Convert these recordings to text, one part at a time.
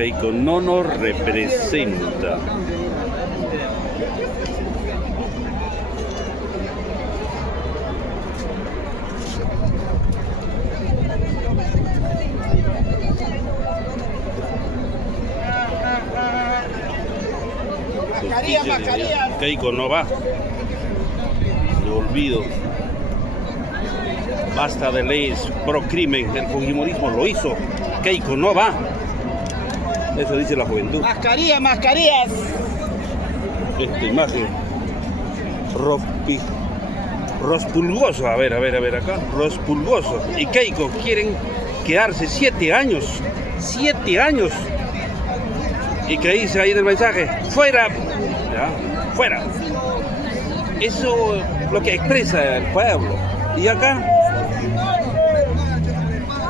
Keiko no nos representa. Keiko no va. Lo olvido. Basta de leyes pro crimen. El fujimorismo lo hizo. Keiko no va. Eso dice la juventud. Mascarillas, mascarillas. Esta imagen. Rospulgoso. A ver acá. Rospulgoso. Y Keiko quieren quedarse 7 años. 7 años. Y que dice ahí en el mensaje, fuera, ¿ya? Fuera. Eso es lo que expresa el pueblo. Y acá,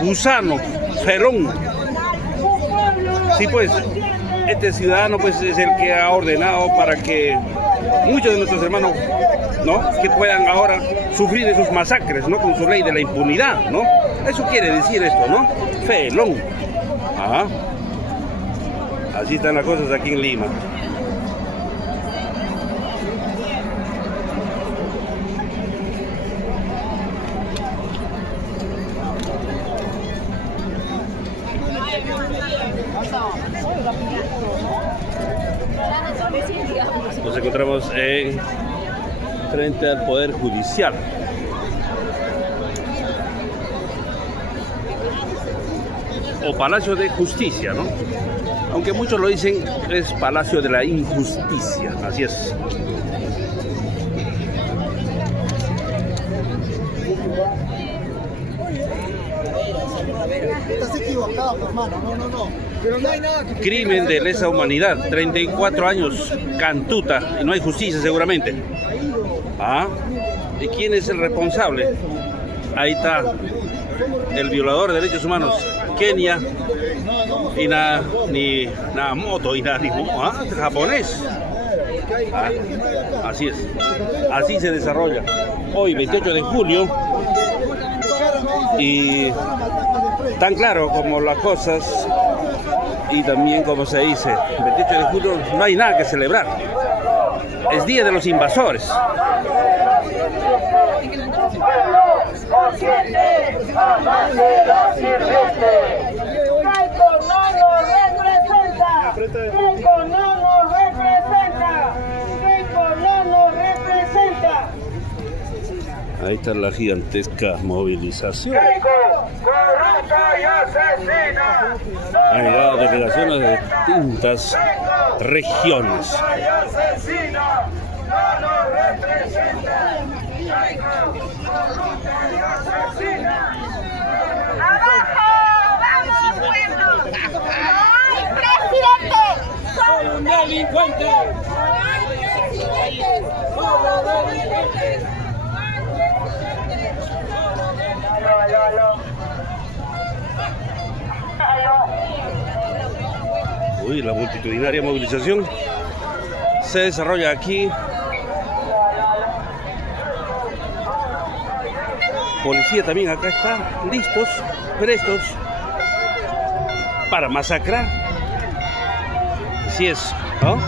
gusano, felón. Sí, pues, este ciudadano pues es el que ha ordenado para que muchos de nuestros hermanos, ¿no?, que puedan ahora sufrir de sus masacres, ¿no?, con su ley de la impunidad, ¿no? Eso quiere decir esto, ¿no? Felón. Ajá. Así están las cosas aquí en Lima. Nos encontramos frente al Poder Judicial. O Palacio de Justicia, ¿no? Aunque muchos lo dicen, es Palacio de la Injusticia. Así es. Estás equivocado, hermano. No. Pero no hay nada que... Crimen de lesa humanidad. 34 años. Cantuta. Y no hay justicia seguramente. ¿Ah? ¿Y quién es el responsable? Ahí está. El violador de derechos humanos. Kenia. Y ni Moto y japonés. Así es. Así se desarrolla. Hoy, 28 de julio. Y tan claro como las cosas y también como se dice, 28 de julio no hay nada que celebrar. Es Día de los Invasores. Ahí está la gigantesca movilización. Han llegado delegaciones de distintas regiones. ¡Son delincuentes! Uy, la multitudinaria movilización se desarrolla aquí. Policía también acá está, listos, prestos para masacrar. Así es, ¿no?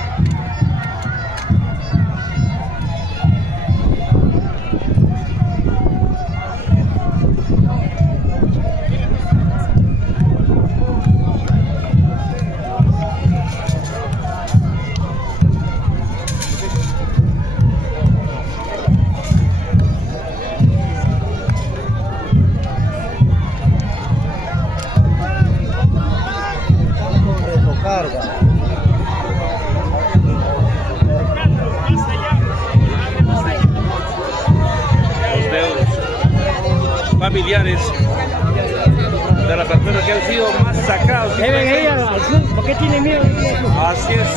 Familiares de las personas que han sido masacrados. Deben ir al sur, ¿por qué tienen miedo? Así es.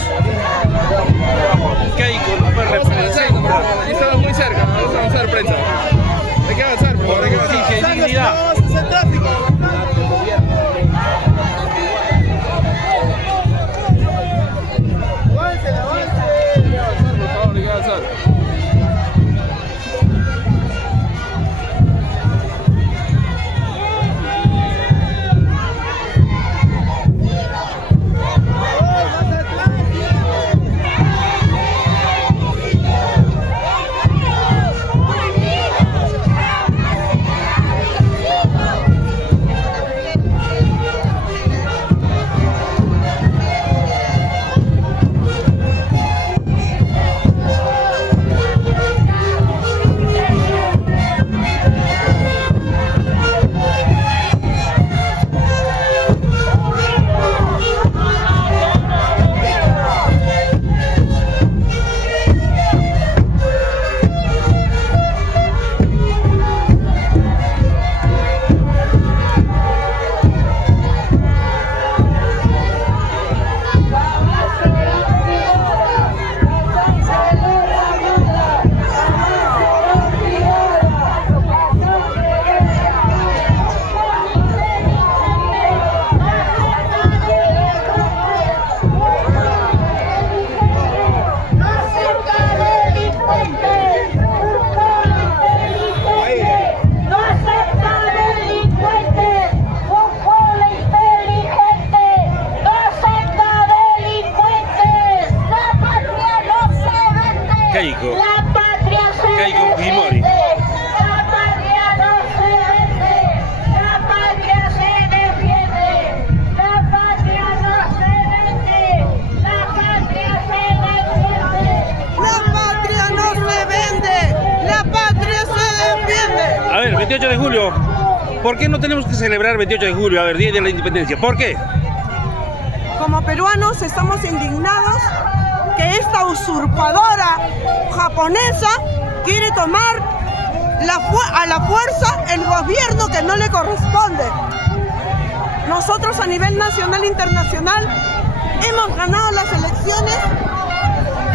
Keiko no me representa. Estamos muy cerca, vamos a avanzar, prensa. Hay que avanzar, por favor, hay que avanzar. Justicia y dignidad. Vamos a hacer tráfico. 28 de julio. ¿Por qué no tenemos que celebrar el 28 de julio, a ver, Día de la Independencia? ¿Por qué? Como peruanos estamos indignados que esta usurpadora japonesa quiere tomar a la fuerza el gobierno que no le corresponde. Nosotros a nivel nacional e internacional hemos ganado las elecciones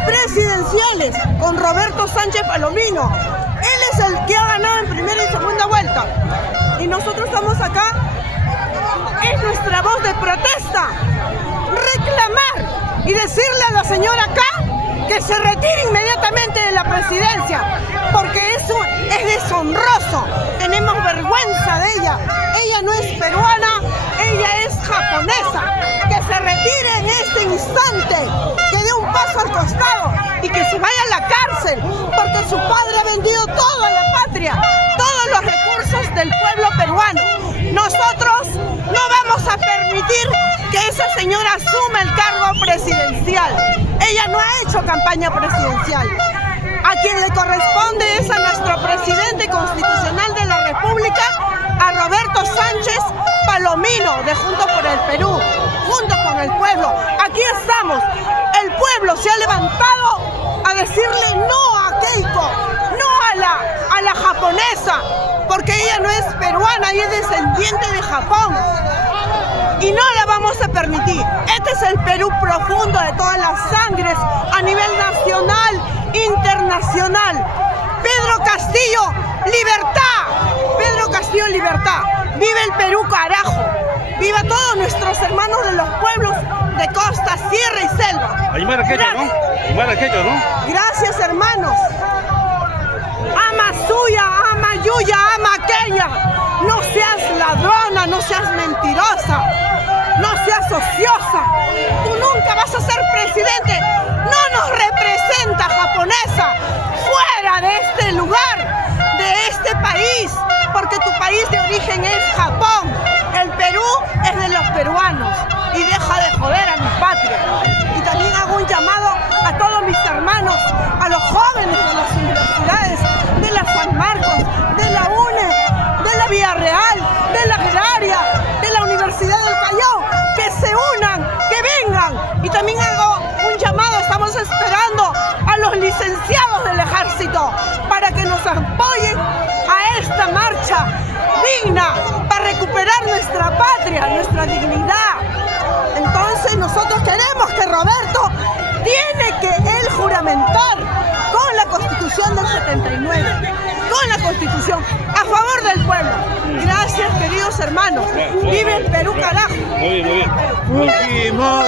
presidenciales con Roberto Sánchez Palomino. Él es el que ha ganado en primera y segunda vuelta. Y nosotros estamos acá, es nuestra voz de protesta, reclamar y decirle a la señora acá que se retire inmediatamente de la presidencia, porque eso es deshonroso, tenemos vergüenza de ella. Ella no es peruana, ella es japonesa. Que se retire en este instante, que dé un paso al costado y que se vaya a la cárcel, porque su padre ha vendido toda la patria, todos los recursos del pueblo peruano. Nosotros no vamos a permitir que esa señora asuma el cargo presidencial. Ella no ha hecho campaña presidencial. A quien le corresponde es a nuestro presidente constitucional de la República, a Roberto Sánchez Palomino, de Juntos por el Perú, junto con el pueblo. Aquí estamos. El pueblo se ha levantado a decirle no a Keiko, no a la japonesa, porque ella no es peruana, ella es descendiente de Japón. Y no la vamos a permitir. Este es el Perú profundo de todas las sangres a nivel nacional, internacional. Pedro Castillo, libertad. Pedro Castillo, libertad. Vive el Perú, carajo. Viva todos nuestros hermanos de los pueblos de costa, sierra y selva. Aymara Quechua, ¿no? Aymara Quechua, ¿no? Gracias, hermanos. Ama suya, ama yuya, ama aquella. No seas ladrona, no seas mentirosa, no seas ociosa. Tú nunca vas a ser presidente. No nos representa, japonesa. Fuera de este lugar, de este país, porque tu país de origen es Japón. El Perú es de los peruanos y deja de joder a mi patria. Y también hago un llamado a todos mis hermanos, a los jóvenes de las universidades, de la San Marcos, de la UNE, de la Villarreal, de la Agraria, de la Universidad del Callao, que se unan, que vengan. Y también hago un llamado, estamos esperando a los licenciados del ejército para que nos apoyen a esta marcha digna para recuperar nuestra patria, nuestra dignidad. Entonces nosotros queremos que Roberto tiene que él juramentar con la Constitución del 79, con la Constitución, a favor del pueblo. Gracias, queridos hermanos. Vive el Perú, carajo. Muy bien, muy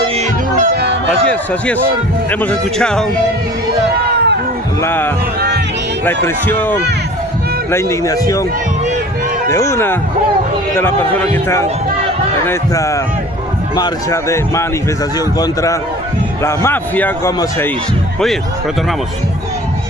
bien. Así es. Hemos escuchado la expresión, la indignación de una de las personas que están en esta marcha de manifestación contra la mafia, como se dice. Muy bien, retornamos.